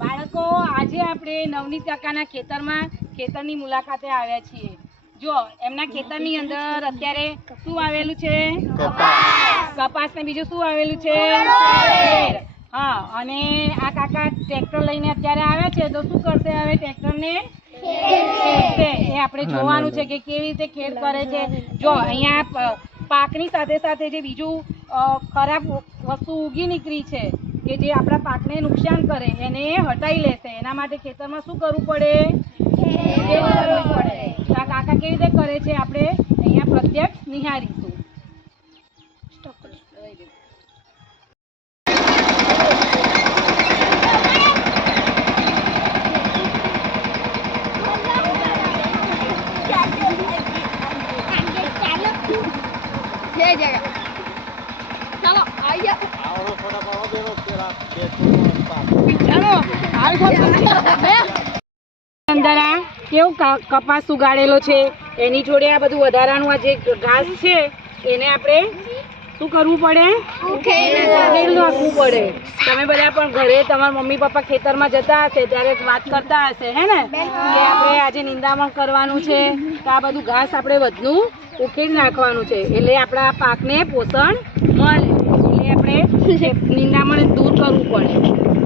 બાળકો, આજે આપણે નવનીત કાકાના ખેતરની મુલાકાતે આવ્યા છીએ। જો એમના ખેતરની અંદર અત્યારે શું આવેલું છે? કપાસ ને બીજું શું આવેલું છે? હા, અને આ કાકા ટ્રેક્ટર લઈને અત્યારે આવ્યા છે, તો શું કરશે હવે? ટ્રેક્ટરને ખેડશે। એ આપણે જોવાનું છે કે કેવી રીતે ખેડ કરે છે। જો અહીંયા પાકની સાથે સાથે જે બીજું ખરાબ વસ્તુ ઉગી નીકળી છે કે જે આપણા પાકને નુકસાન કરે, એને હટાવી લેશે। એના માટે ખેતરમાં શું કરવું પડે? ખેડ કરવી પડે। આ કાકા કેવી રીતે કરે છે આપણે અહીંયા પ્રત્યક્ષ નિહાળીશું। અંદર આ કેવું કપાસ ઉગાડેલો છે, એની જોડે આ બધું વધારાનું આ જે ઘાસ છે એને આપણે શું કરવું પડે? ઉખેડી નાખવું પડે। તમે બધા પણ ઘરે તમારા મમ્મી પપ્પા ખેતરમાં જતા હશે ત્યારે વાત કરતા હશે, હે ને, કે આપણે આજે નિંદામણ કરવાનું છે, તો આ બધું ઘાસ આપણે વધનું ઉખેડી નાખવાનું છે, એટલે આપણા પાકને પોષણ મળે। એટલે આપણે નિંદામણ દૂર કરવું પડે।